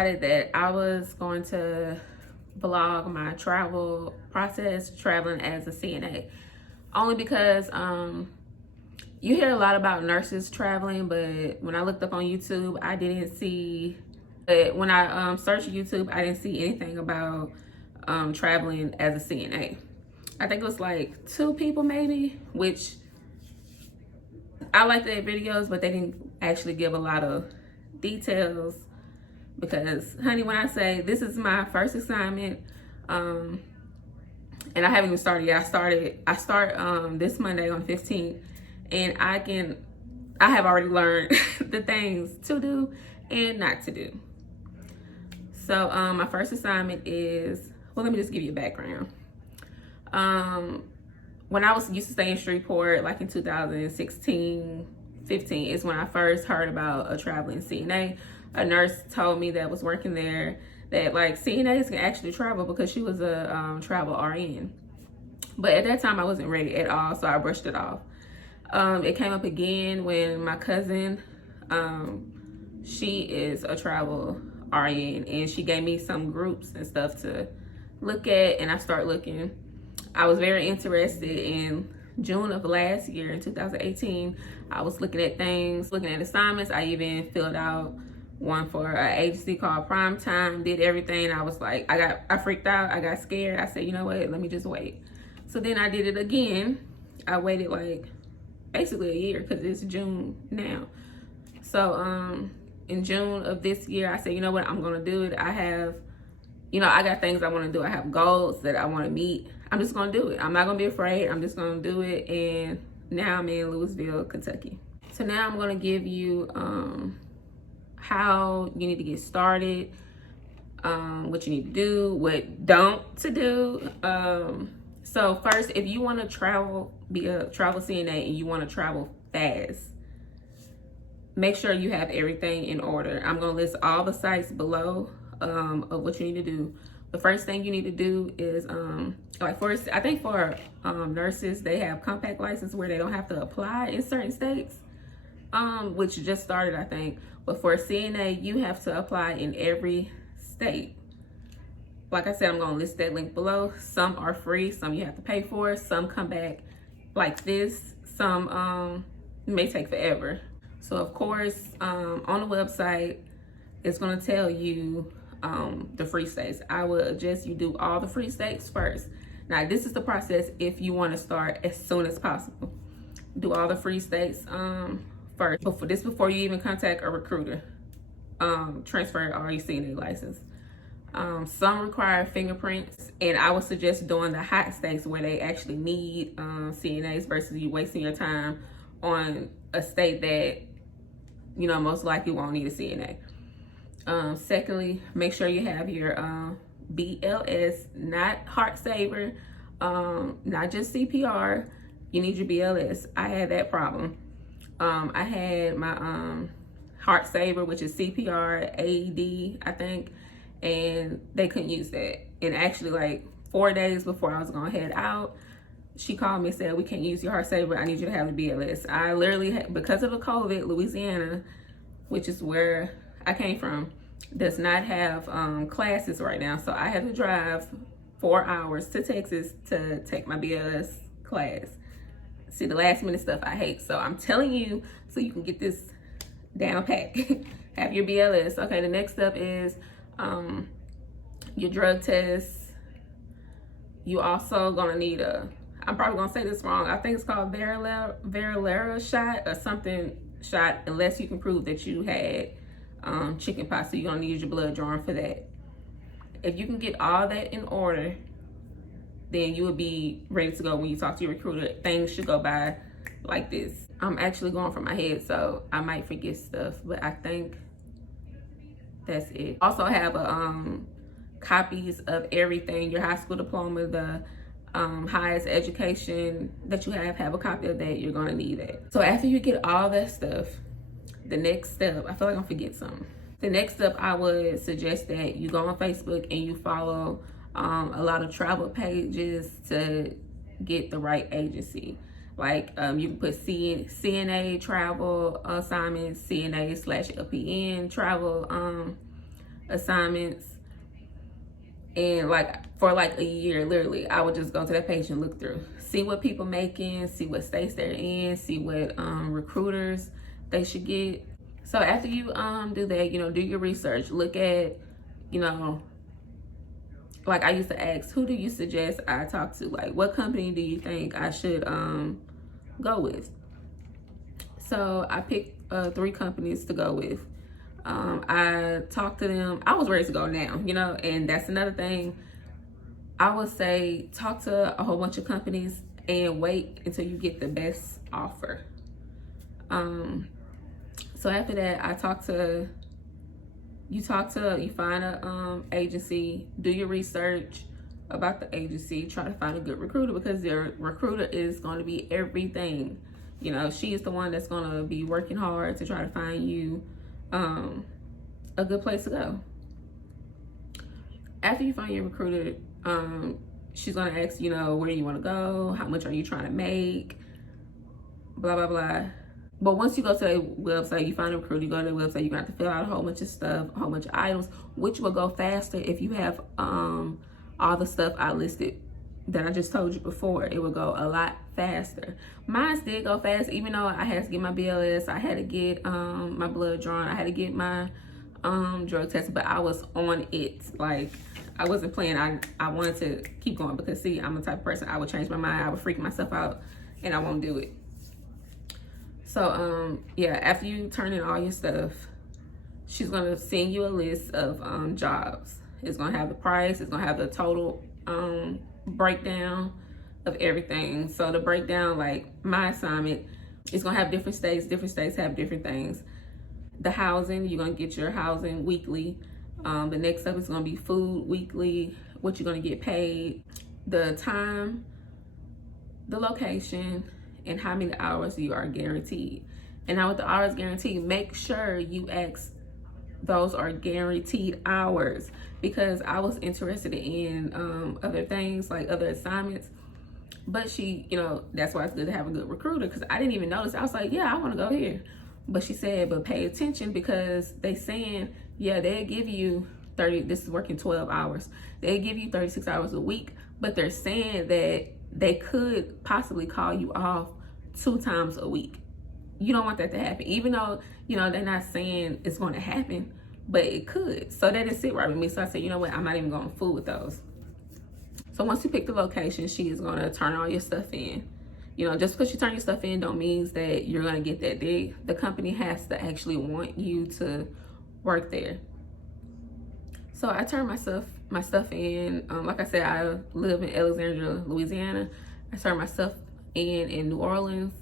decided that I was going to vlog my travel process, traveling as a CNA. Only because you hear a lot about nurses traveling, but when I looked up on YouTube, I didn't see, but when I searched YouTube, I didn't see anything about traveling as a CNA. I think it was like 2 people maybe, which I liked their videos, but they didn't actually give a lot of details. Because, honey, when I say this is my first assignment, and I haven't even started yet. I start this Monday on 15th, and I have already learned the things to do and not to do. So my first assignment is, well, let me just give you a background. When I was used to stay in Shreveport, like in 2016, 15, is when I first heard about a traveling CNA. A nurse told me that was working there that like CNAs can actually travel, because she was a travel RN. But at that time I wasn't ready at all, so I brushed it off. It came up again when my cousin, she is a travel RN, and she gave me some groups and stuff to look at, and I started looking. I was very interested. In June of last year, in 2018, I was looking at things, looking at assignments. I even filled out one for an agency called Prime Time, did everything. I was like, I freaked out, I got scared. I said, you know what, let me just wait. So then I did it again. I waited like basically a year, because it's June now. So in June of this year, I said, you know what, I'm gonna do it. I have, I got things I want to do. I have goals that I want to meet. I'm just gonna do it. I'm not gonna be afraid. I'm just gonna do it. And now I'm in Louisville, Kentucky. So now I'm gonna give you how you need to get started, what you need to do, what don't to do. So first, if you want to travel, be a travel CNA, and you want to travel fast, make sure you have everything in order. I'm going to list all the sites below of what you need to do. The first thing you need to do is, like first, I think for nurses, they have compact license where they don't have to apply in certain states, which just started, I think. But for a CNA, you have to apply in every state. Like I said, I'm going to list that link below. Some are free, some you have to pay for, some come back like this, some may take forever. So of course, on the website, it's going to tell you the free states. I would suggest you do all the free states first. Now, this is the process if you want to start as soon as possible. Do all the free states first. Before you even contact a recruiter. Transfer all your CNA license. Some require fingerprints, and I would suggest doing the hot states where they actually need CNAs, versus you wasting your time on a state that most likely won't need a CNA. Secondly, make sure you have your BLS, not heart saver, not just CPR. You need your BLS. I had that problem. I had my heart saver, which is CPR, AED, I think, and they couldn't use that. And actually, like 4 days before I was gonna head out, she called me and said, we can't use your heart saver. I need you to have the BLS. I literally had, because of the COVID, Louisiana, which is where I came from, does not have classes right now. So I had to drive 4 hours to Texas to take my BLS class. See, the last minute stuff I hate. So I'm telling you, so you can get this down pat. Have your BLS. Okay, the next step is your drug test. You also gonna need I'm probably gonna say this wrong. I think it's called varicella shot or something shot, unless you can prove that you had chicken pox. So you're gonna need your blood drawn for that. If you can get all that in order, then you will be ready to go when you talk to your recruiter. Things should go by like this. I'm actually going from my head, so I might forget stuff, but I think that's it. Also have copies of everything, your high school diploma, the highest education that you have a copy of that. You're gonna need that. So after you get all that stuff, the next step, I feel like I'm forgetting something. The next step, I would suggest that you go on Facebook and you follow a lot of travel pages to get the right agency. Like you can put CNA travel assignments, CNA/LPN travel assignments. And like for like a year, literally, I would just go to that page and look through, see what people making, see what states they're in, see what recruiters they should get. So after you do that, do your research, look at, like I used to ask, who do you suggest I talk to? Like, what company do you think I should go with? So I picked 3 companies to go with. I talked to them. I was ready to go now, and that's another thing. I would say talk to a whole bunch of companies and wait until you get the best offer. So after that, you find a agency, do your research about the agency, try to find a good recruiter, because their recruiter is going to be everything. She is the one that's going to be working hard to try to find you a good place to go. After you find your recruiter, she's going to ask, where do you want to go? How much are you trying to make? Blah, blah, blah. But once you go to their website, you find a recruiter, you go to their website, you're going to have to fill out a whole bunch of stuff, a whole bunch of items, which will go faster if you have all the stuff I listed that I just told you before. It will go a lot faster. Mine did go fast, even though I had to get my BLS, I had to get my blood drawn, I had to get my drug tested, but I was on it. Like, I wasn't playing. I wanted to keep going because, see, I'm the type of person, I would change my mind, I would freak myself out, and I won't do it. So, yeah, after you turn in all your stuff, she's going to send you a list of jobs. It's going to have the price. It's going to have the total breakdown of everything. So the breakdown, like my assignment, it's going to have different states. Different states have different things. The housing, you're going to get your housing weekly. The next up is going to be food weekly, what you're going to get paid, the time, the location, and how many hours you are guaranteed. And now with the hours guaranteed, make sure you ask those are guaranteed hours, because I was interested in other things, like other assignments. But she, that's why it's good to have a good recruiter, because I didn't even notice. I was like, yeah, I want to go here. But she said, but pay attention, because they saying, yeah, they'll give you 30, this is working 12 hours. They give you 36 hours a week, but they're saying that they could possibly call you off 2 times a week. You don't want that to happen, even though, they're not saying it's going to happen, but it could. So that didn't sit right with me. So I said, you know what, I'm not even going to fool with those. So once you pick the location, she is going to turn all your stuff in. Just because you turn your stuff in don't mean that you're going to get that. The company has to actually want you to work there. So I turned my stuff in. Like I said, I live in Alexandria, Louisiana. I turned my stuff in New Orleans,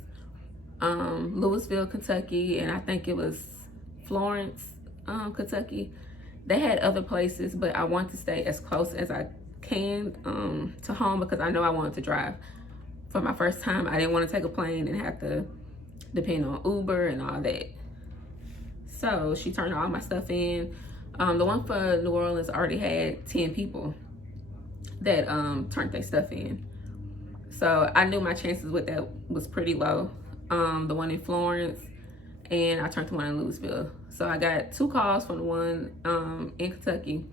Louisville, Kentucky, and I think it was Florence, Kentucky. They had other places, but I want to stay as close as I can to home, because I know I wanted to drive. For my first time, I didn't want to take a plane and have to depend on Uber and all that. So she turned all my stuff in. The one for New Orleans already had 10 people that turned their stuff in. So I knew my chances with that was pretty low. The one in Florence, and I turned the one in Louisville. So I got 2 calls from the one in Kentucky.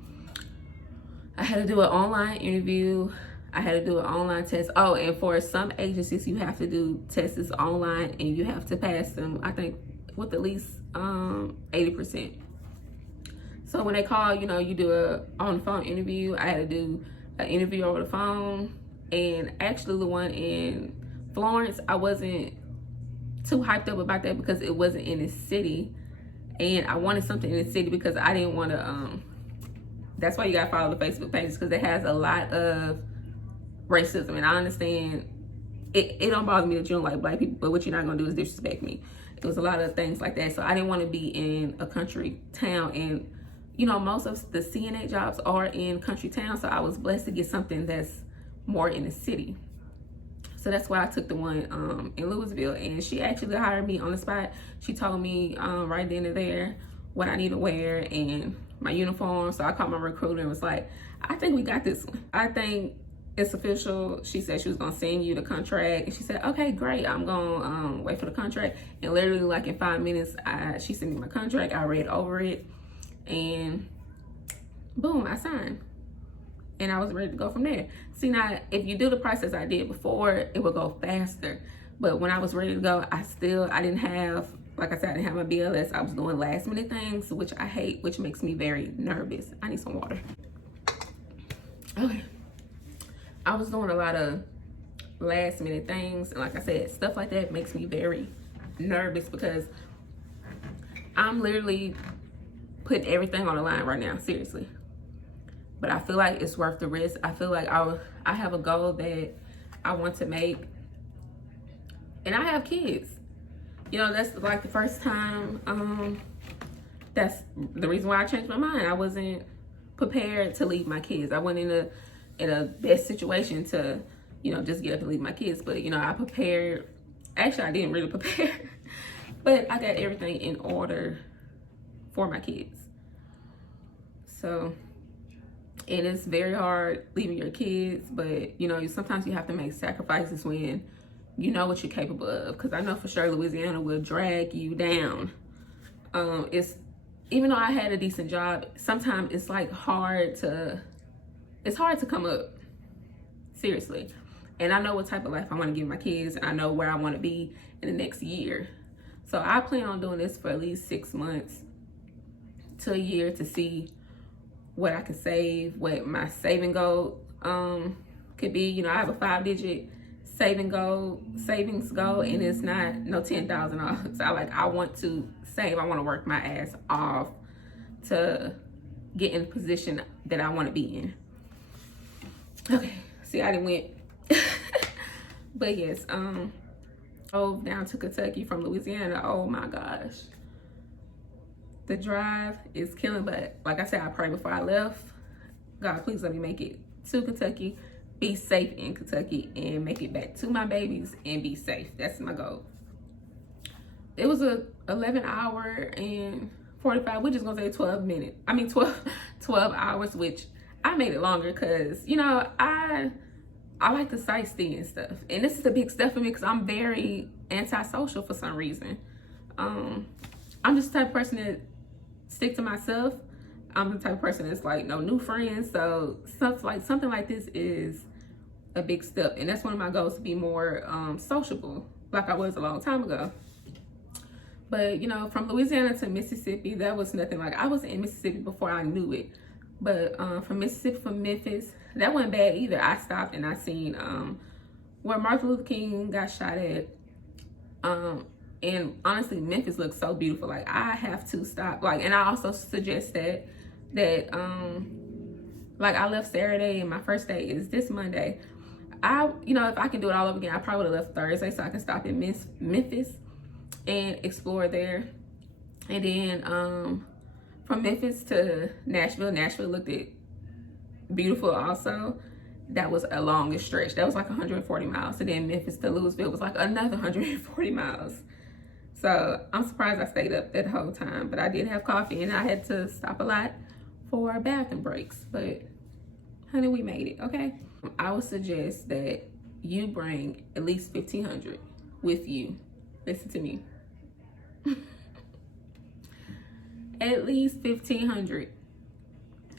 I had to do an online interview. I had to do an online test. Oh, and for some agencies, you have to do tests online, and you have to pass them, I think, with at least 80%. So when they call, you do a on-the-phone interview. I had to do an interview over the phone. And actually, the one in Florence, I wasn't too hyped up about that because it wasn't in the city. And I wanted something in the city because I didn't want to, that's why you got to follow the Facebook pages, because it has a lot of racism. And I understand it don't bother me that you don't like black people, but what you're not going to do is disrespect me. It was a lot of things like that. So I didn't want to be in a country town. And, most of the CNA jobs are in country towns. So I was blessed to get something that's more in the city. So that's why I took the one in Louisville. And she actually hired me on the spot. She told me right then and there what I need to wear and my uniform. So I called my recruiter and was like, I think we got this one. I think it's official. She said she was going to send you the contract. And she said, okay, great. I'm going to wait for the contract. And literally like in 5 minutes, she sent me my contract. I read over it. And Boom, I signed. And I was ready to go from there. See, now, if you do the process I did before, it would go faster. But when I was ready to go, I didn't have, like I said, I didn't have my BLS. I was doing last minute things, which I hate, which makes me very nervous. I need some water. Okay. I was doing a lot of last minute things. And like I said, stuff like that makes me very nervous because I'm literally putting everything on the line right now, seriously. But I feel like it's worth the risk. I feel like I have a goal that I want to make. And I have kids. You know, that's like the first time, that's the reason why I changed my mind. I wasn't prepared to leave my kids. I wasn't in a best situation to, you know, just get up and leave my kids. But, you know, I prepared. Actually, I didn't really prepare. But I got everything in order for my kids. So, and it's very hard leaving your kids. But, you know, sometimes you have to make sacrifices when you know what you're capable of. Because I know for sure Louisiana will drag you down. Even though I had a decent job, sometimes it's like hard to come up. Seriously. And I know what type of life I want to give my kids. And I know where I want to be in the next year. So I plan on doing this for at least 6 months to a year to see what I can save, what my saving goal could be. You know, I have a 5-digit savings goal, and it's not no $10,000. I want to save. I want to work my ass off to get in the position that I want to be in. Okay, see, I didn't went. But yes, drove down to Kentucky from Louisiana. Oh my gosh, the drive is killing. But like I said, I prayed before I left. God, please let me make it to Kentucky, be safe in Kentucky, and make it back to my babies and be safe. That's my goal. It was a 11-hour and 45. We're just gonna say 12 hours, which I made it longer because, you know, I like to sightsee and stuff. And this is the big stuff for me because I'm very antisocial for some reason. I'm just the type of person that stick to myself. I'm the type of person that's like no new friends. So something like this is a big step. And that's one of my goals, to be more sociable like I was a long time ago. But, you know, from Louisiana to Mississippi, that was nothing. Like, I was in Mississippi before I knew it. But from Mississippi, from Memphis, that wasn't bad either. I stopped and I seen where Martin Luther King got shot at. And honestly, Memphis looks so beautiful. Like, I have to stop. Like, and I also suggest that like, I left Saturday and my first day is this Monday. You know, if I can do it all over again, I probably would have left Thursday so I can stop in Memphis and explore there. And then from Memphis to Nashville looked beautiful also. That was a longest stretch. That was like 140 miles. And then Memphis to Louisville was like another 140 miles. So I'm surprised I stayed up that whole time. But I did have coffee and I had to stop a lot for bathroom breaks. But honey, we made it, okay? I would suggest that you bring at least $1,500 with you. Listen to me. At least $1,500.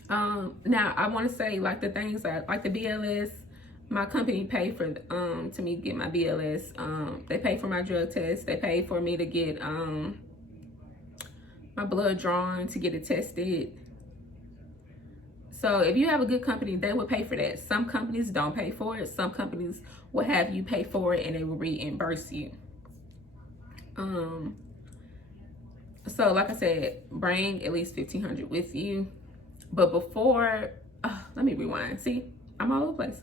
Now I want to say, like, the things that, like the BLS, my company paid for to me to get my BLS. They paid for my drug test. They paid for me to get my blood drawn, to get it tested. So if you have a good company, they will pay for that. Some companies don't pay for it. Some companies will have you pay for it and they will reimburse you. So like I said, bring at least $1,500 with you. But before, let me rewind. See, I'm all over the place.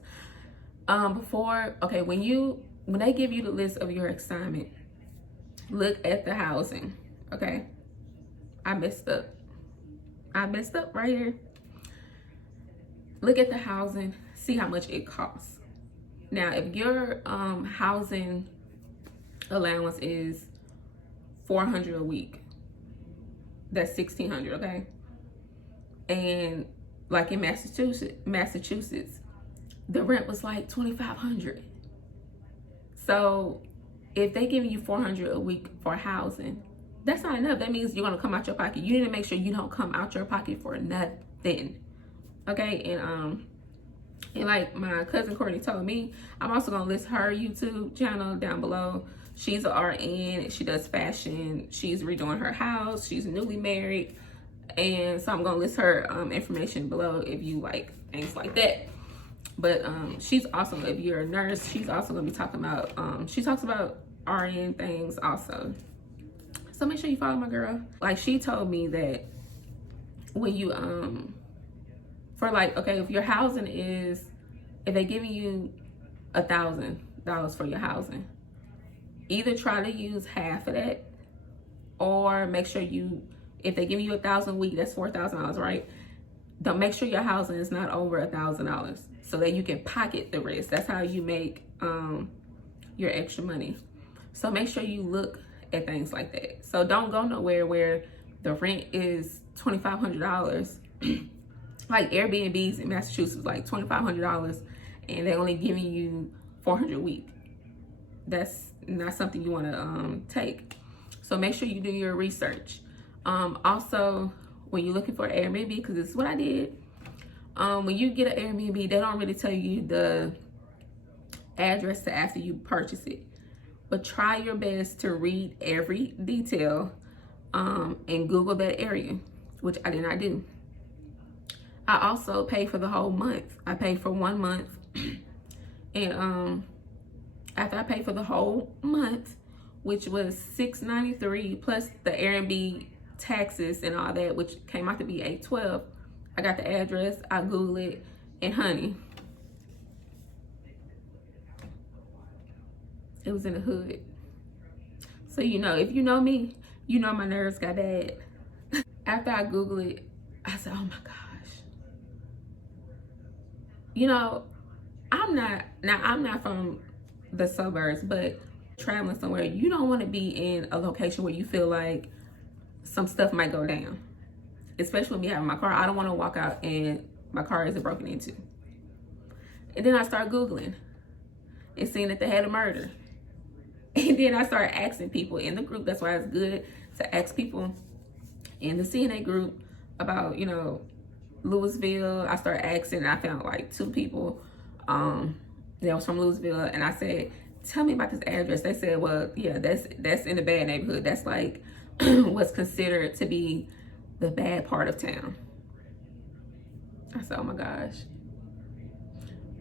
Okay, when they give you the list of your assignment, look at the housing. Okay, I messed up right here. Look at the housing, see how much it costs. Now, if your housing allowance is $400 a week, that's $1,600, okay? And like in Massachusetts, the rent was like $2,500. So if they give you $400 a week for housing, that's not enough. That means you're gonna come out your pocket. You need to make sure you don't come out your pocket for nothing. Okay, and like my cousin Courtney told me, I'm also gonna list her YouTube channel down below. She's an RN. She does fashion. She's redoing her house. She's newly married, and so I'm gonna list her information below if you like things like that. But she's also, if you're a nurse, she's also gonna be talking about. She talks about RN things also. So make sure you follow my girl. Like she told me that when you for like, okay, if your housing is, if they giving you $1,000 for your housing, either try to use half of that, or make sure you, if they give you $1,000 a week, that's $4,000, right? Don't, make sure your housing is not over $1,000 so that you can pocket the rest. That's how you make your extra money. So make sure you look at things like that. So don't go nowhere where the rent is $2,500. Like Airbnbs in Massachusetts, like $2,500, and they're only giving you $400 a week. That's not something you want to take. So make sure you do your research. Also, when you're looking for Airbnb, because this is what I did. When you get an Airbnb, they don't really tell you the address to after you purchase it, but try your best to read every detail and Google that area, which I did not do. I also pay for the whole month. I paid for 1 month, and after I paid for the whole month, which was $693 plus the Airbnb taxes and all that, which came out to be $812. I got the address, I Googled it, and honey, it was in the hood. So you know, if you know me, you know my nerves got bad. After I Googled it, I said, oh my gosh. You know, I'm not from the suburbs, but traveling somewhere, you don't want to be in a location where you feel like some stuff might go down. Especially with me having my car, I don't want to walk out and my car isn't broken into. And then I start Googling and seeing that they had a murder. And then I started asking people in the group. That's why it's good to ask people in the CNA group about, you know, Louisville. I started asking, and I found like 2 people that was from Louisville, and I said, tell me about this address. They said, well, yeah, that's in a bad neighborhood. That's like what's considered to be the bad part of town. I said, oh my gosh.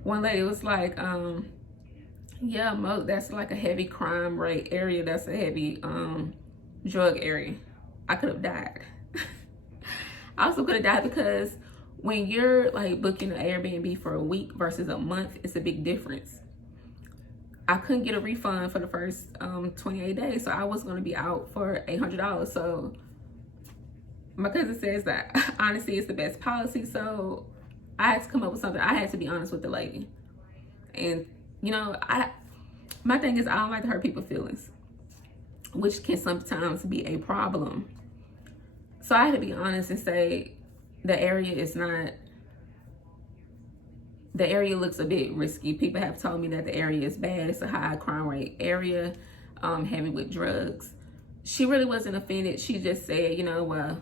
One lady was like, yeah, that's like a heavy crime rate area. That's a heavy drug area. I could have died. I also could have died because when you're like booking an Airbnb for a week versus a month, it's a big difference. I couldn't get a refund for the first 28 days, so I was going to be out for $800. So my cousin says that honesty is the best policy, so I had to come up with something. I had to be honest with the lady. And you know, my thing is, I don't like to hurt people's feelings, which can sometimes be a problem. So I had to be honest and say the area is not, the area looks a bit risky. People have told me that the area is bad. It's a high crime rate area, heavy with drugs. She really wasn't offended. She just said, you know, well,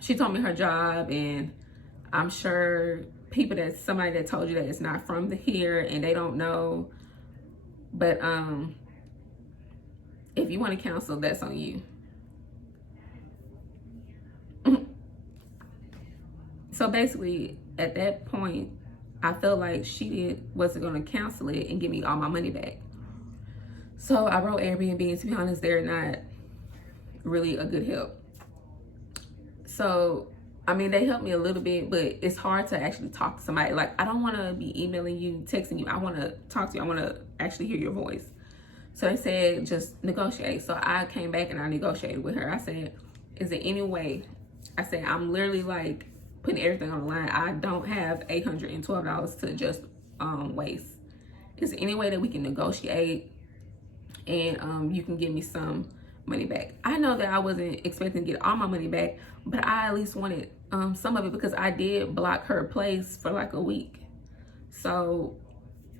she told me her job, and I'm sure people, that somebody that told you that it's not from here and they don't know. But if you want to cancel, that's on you. So basically, at that point, I felt like she wasn't going to cancel it and give me all my money back. So I wrote Airbnb, and to be honest, they're not really a good help. So, I mean, they helped me a little bit, but it's hard to actually talk to somebody. Like, I don't want to be emailing you, texting you. I want to talk to you. I want to actually hear your voice. So they said, just negotiate. So I came back and I negotiated with her. I said, is there any way? I said, I'm literally like putting everything on the line. I don't have $812 to just waste. Is there any way that we can negotiate and you can give me some money back? I know that I wasn't expecting to get all my money back, but I at least wanted some of it, because I did block her place for like a week. So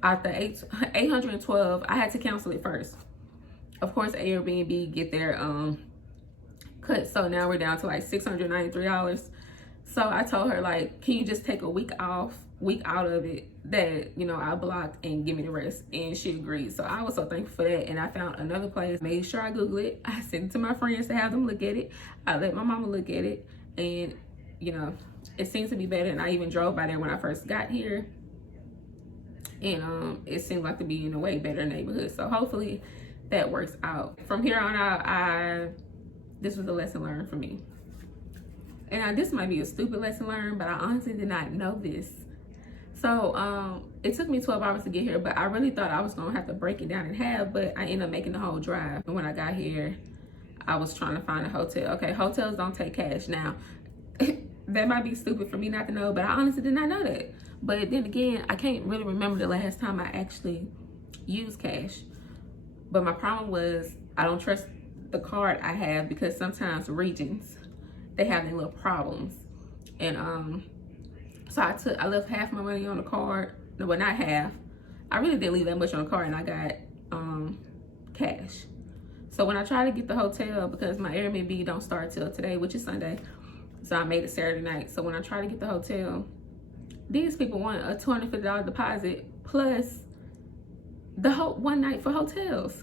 after $812, I had to cancel it first. Of course, Airbnb get their cut, so now we're down to like $693. So I told her, like, can you just take a week out of it that, you know, I blocked and give me the rest? And she agreed. So I was so thankful for that. And I found another place, made sure I Google it. I sent it to my friends to have them look at it. I let my mama look at it. And, you know, it seems to be better. And I even drove by there when I first got here. And it seemed like to be in a way better neighborhood. So hopefully that works out. From here on out, this was a lesson learned for me. And this might be a stupid lesson learned, but I honestly did not know this. So it took me 12 hours to get here, but I really thought I was gonna have to break it down in half, but I ended up making the whole drive. And when I got here, I was trying to find a hotel. Okay, hotels don't take cash. Now, that might be stupid for me not to know, but I honestly did not know that. But then again, I can't really remember the last time I actually used cash. But my problem was I don't trust the card I have, because sometimes regions, they have their little problems. And so I left half my money on the card. No, but not half. I really didn't leave that much on the card, and I got cash. So when I tried to get the hotel, because my Airbnb don't start till today, which is Sunday, so I made it Saturday night. So when I tried to get the hotel, these people want a $250 deposit plus the whole one night for hotels.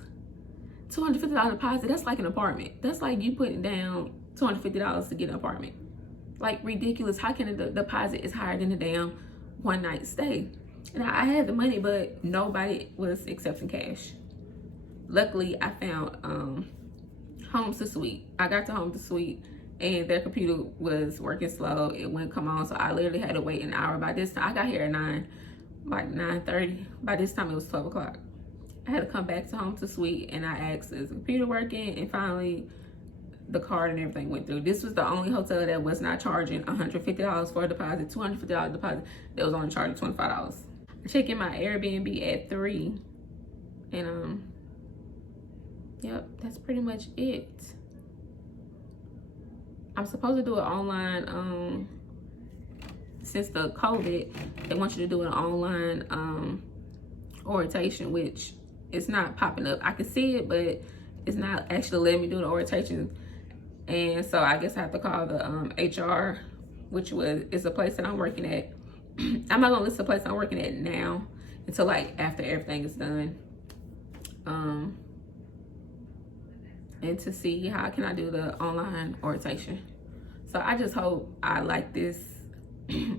$250 deposit, that's like an apartment. That's like you putting down $250 to get an apartment. Like, ridiculous. How can the deposit is higher than the damn one night stay? And I had the money, but nobody was accepting cash. Luckily, I found Home to Suite. I got to Home to Suite, and their computer was working slow. It wouldn't come on, so I literally had to wait an hour. By this time, I got here at 9:30. By this time, it was 12 o'clock. I had to come back to Home to Suite, and I asked, is the computer working? And finally, the card and everything went through. This was the only hotel that was not charging $150 for a deposit, $250 deposit. That was only charging $25. I checked in my Airbnb at 3, and yep, that's pretty much it. I'm supposed to do it online. Since the COVID, they want you to do an online orientation, which is not popping up. I can see it, but it's not actually letting me do the orientation. And so I guess I have to call the HR, which is a place that I'm working at. I'm not gonna list the place I'm working at now until like after everything is done. And to see how can I do the online orientation. So I just hope I like this.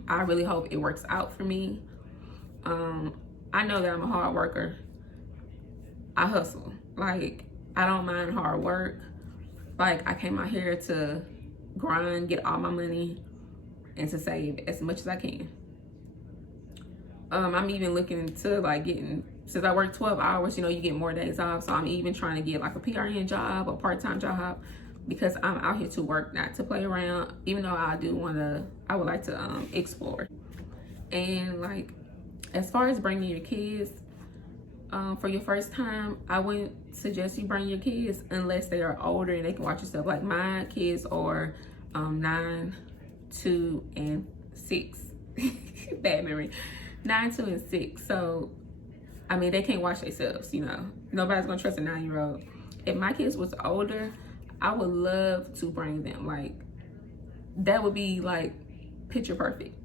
I really hope it works out for me. I know that I'm a hard worker. I hustle. Like, I don't mind hard work. Like, I came out here to grind, get all my money, and to save as much as I can. I'm even looking into like getting, since I work 12 hours, you know, you get more days off. So I'm even trying to get like a PRN job, a part-time job, because I'm out here to work, not to play around. Even though I would like to explore. And like, as far as bringing your kids, for your first time, I wouldn't suggest you bring your kids unless they are older and they can watch yourself. Like, my kids are 9, 2, and 6. Bad memory. 9, 2, and 6. So, I mean, they can't watch themselves, you know. Nobody's gonna trust a 9-year-old. If my kids was older, I would love to bring them. Like, that would be like picture perfect.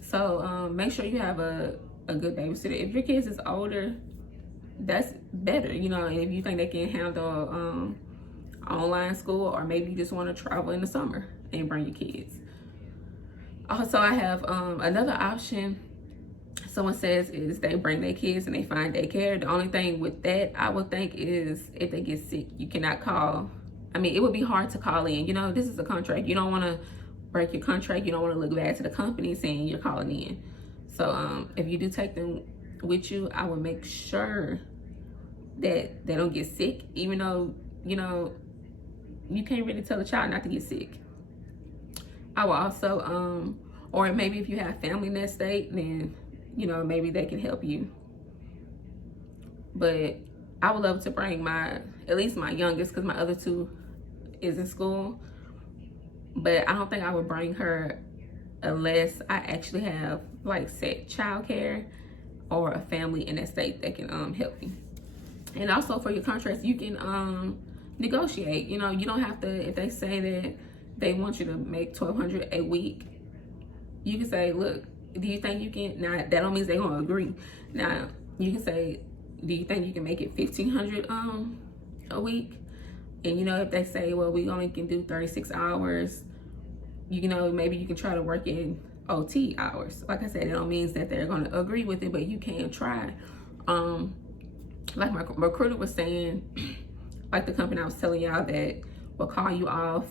So make sure you have a good babysitter. If your kids is older, that's better, you know. And if you think they can handle online school, or maybe you just want to travel in the summer and bring your kids. Also, I have another option. Someone says is they bring their kids and they find daycare. The only thing with that, I would think, is if they get sick, you cannot call. I mean, it would be hard to call in. You know, this is a contract. You don't want to break your contract. You don't want to look bad to the company saying you're calling in. So if you do take them with you, I would make sure that they don't get sick, even though, you know, you can't really tell a child not to get sick. I will also, or maybe if you have family in that state, then, you know, maybe they can help you. But I would love to bring at least my youngest, because my other 2 is in school. But I don't think I would bring her unless I actually have like set childcare or a family in that state that can help me. And also for your contracts, you can negotiate. You know, you don't have to, if they say that they want you to make $1,200 a week, you can say, look, do you think you can? Now that don't mean they're gonna agree. Now you can say, do you think you can make it $1,500 a week? And you know, if they say, well, we only can do 36 hours, you know, maybe you can try to work in OT hours. Like I said, it don't mean that they're gonna agree with it, but you can try. Like my recruiter was saying, like the company I was telling y'all that will call you off,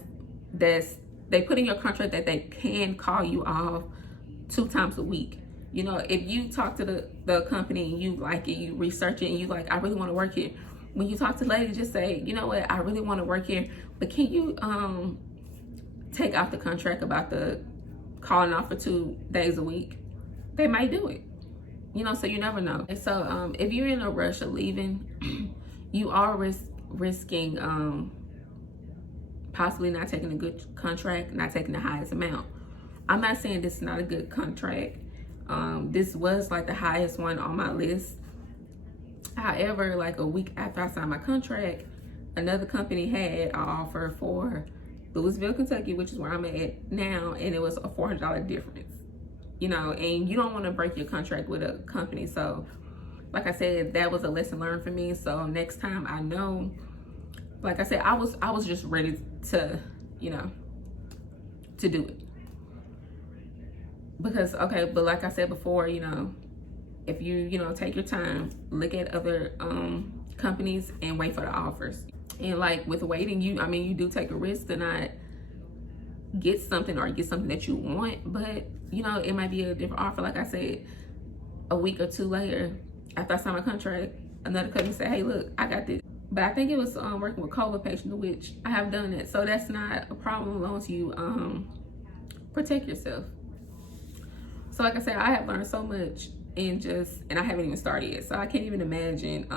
they put in your contract that they can call you off 2 times a week. You know, if you talk to the company and you like it, you research it, and you like, I really want to work here. When you talk to ladies, just say, you know what, I really want to work here, but can you take out the contract about the calling off for 2 days a week? They might do it. You know, so you never know. And so if you're in a rush of leaving, you are risking possibly not taking a good contract, not taking the highest amount. I'm not saying this is not a good contract. This was like the highest one on my list. However, like a week after I signed my contract, another company had an offer for Louisville, Kentucky, which is where I'm at now, and it was a $400 difference. You know, and you don't want to break your contract with a company. So like I said, that was a lesson learned for me. So next time I know, like I said, I was just ready to, you know, to do it. Because, okay, but like I said before, you know, if you know, take your time, look at other companies and wait for the offers. And like with waiting, you do take a risk to not get something or get something that you want, but you know, it might be a different offer. Like I said, a week or 2 later, after I signed my contract, another company said, hey, look, I got this. But I think it was working with COVID patients, which I have done it. So that's not a problem as long as you protect yourself. So like I said, I have learned so much and I haven't even started yet. So I can't even imagine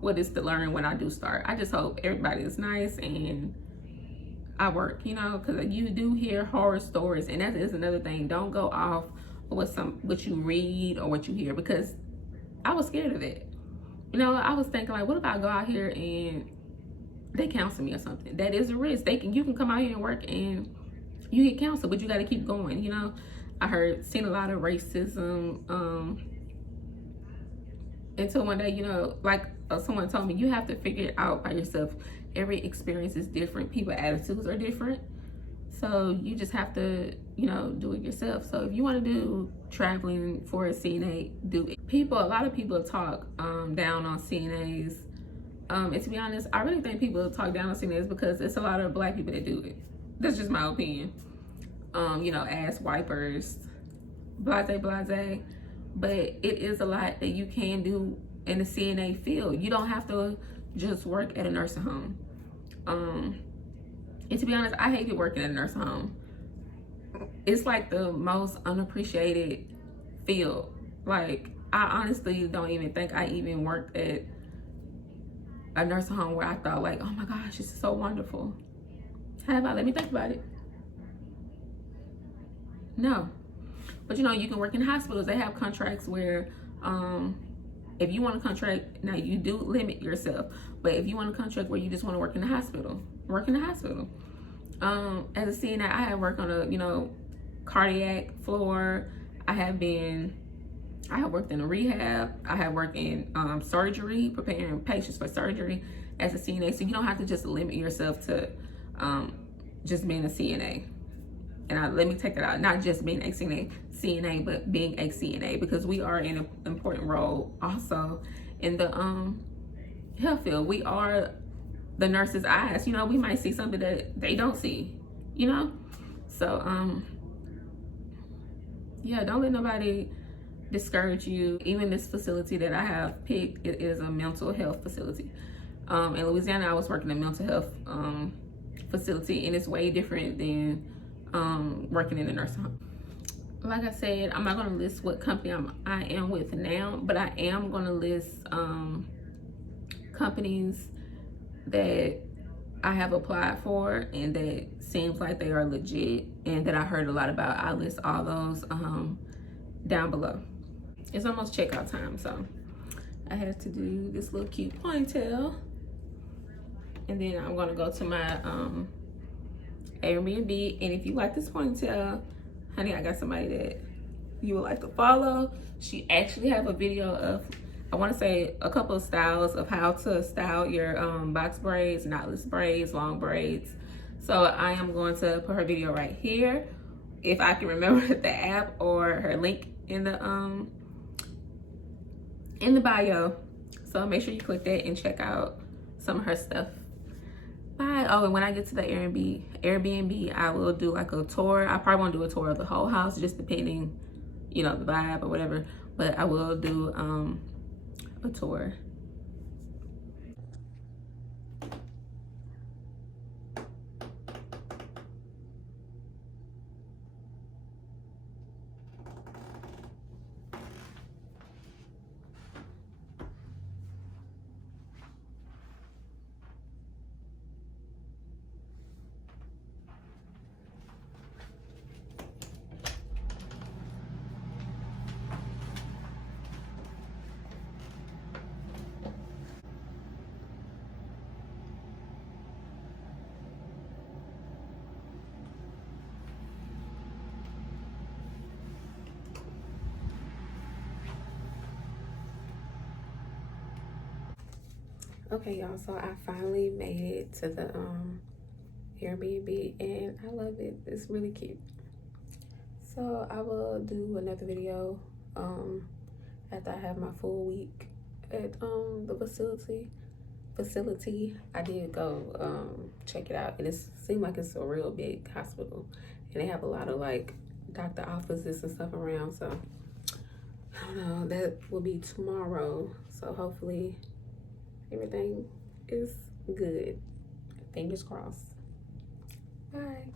what is to learn when I do start. I just hope everybody is nice and I work, you know, because you do hear horror stories, and that is another thing. Don't go off what you read or what you hear, because I was scared of that. You know, I was thinking like, what if I go out here and they counsel me or something? That is a risk. You can come out here and work and you get counseled, but you got to keep going. You know, seen a lot of racism. Until one day, you know, like someone told me, you have to figure it out by yourself. Every experience is different. People's attitudes are different. So you just have to, you know, do it yourself. So if you want to do traveling for a CNA, do it. A lot of people talk down on CNAs. And to be honest, I really think people talk down on CNAs because it's a lot of Black people that do it. That's just my opinion. You know, ass wipers, blase. But it is a lot that you can do in the CNA field. You don't have to just work at a nursing home. And to be honest, I hated working at a nursing home. It's like the most unappreciated field. Like, I honestly don't even think I even worked at a nursing home where I thought like, oh my gosh, this is so wonderful. Have I? Let me think about it. No. But you know, you can work in hospitals. They have contracts where if you want a contract, now you do limit yourself, but if you want a contract where you just want to work in the hospital, work in the hospital. As a CNA, I have worked on a, you know, cardiac floor. I have worked in a rehab. I have worked in surgery, preparing patients for surgery as a CNA. So you don't have to just limit yourself to just being a CNA. And let me take that out, not just being a CNA, but being a CNA, because we are in an important role also in the health field. We are the nurse's eyes. You know, we might see something that they don't see, you know? So, yeah, don't let nobody discourage you. Even this facility that I have picked, it is a mental health facility. In Louisiana, I was working in a mental health facility, and it's way different than working in a nursing home. Like I said, I'm not going to list what company I am with now, but I am going to list companies that I have applied for and that seems like they are legit and that I heard a lot about. I'll list all those down below. It's almost checkout time, so I had to do this little cute ponytail, and then I'm going to go to my Airbnb. And if you like this ponytail, honey, I got somebody that you would like to follow. She actually have a video of, I want to say, a couple of styles of how to style your box braids, knotless braids, long braids. So I am going to put her video right here, if I can remember the app, or her link in the bio. So make sure you click that and check out some of her stuff. Bye. Oh, and when I get to the Airbnb, I will do like a tour. I probably won't do a tour of the whole house, just depending, you know, the vibe or whatever. But I will do a tour. Okay, y'all, so I finally made it to the Airbnb, and I love it. It's really cute. So I will do another video after I have my full week at the facility. I did go check it out, and it seemed like it's a real big hospital, and they have a lot of like doctor offices and stuff around. So I don't know, that will be tomorrow. So hopefully everything is good. Fingers crossed. Bye.